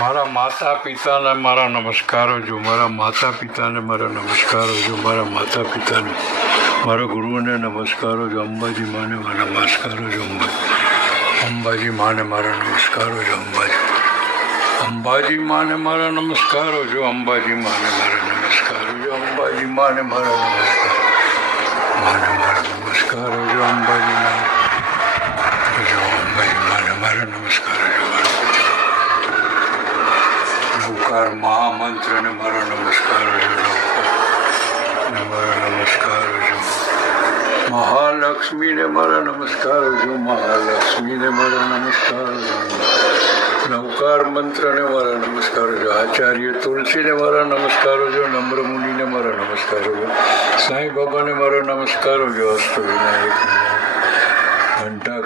મારા માતા પિતાને મારા નમસ્કારો જો, મારા માતા પિતાને મારા નમસ્કારો જો, મારા માતા પિતાને, મારા ગુરુઓને નમસ્કારો જો, અંબાજી માને મારા નમસ્કારો જો, અંબાજી માને મારા નમસ્કારો જો, અંબાજી માને મારા નમસ્કારો જો, અંબાજી માને મારા નમસ્કારો જો, અંબાજી માને મારા નમસ્કારો જો, અંબાજી માને જો, અંબાજી માને મારા નમસ્કારો જો, નવકાર મહામંત્રને મારા નમસ્કારો જો, નવકાર મારા નમસ્કારો જો, મહાલક્ષ્મીને મારા નમસ્કારો જો, મહાલક્ષ્મીને મારા નમસ્કારો જો, નવકાર મંત્રને મારા નમસ્કારો જો, આચાર્ય તુલસીને મારા નમસ્કારો જો, નમ્ર મુનિને મારા નમસ્કારો જો, સાંઈ બાબાને મારા નમસ્કારો જો, અષ્ટવિનાયક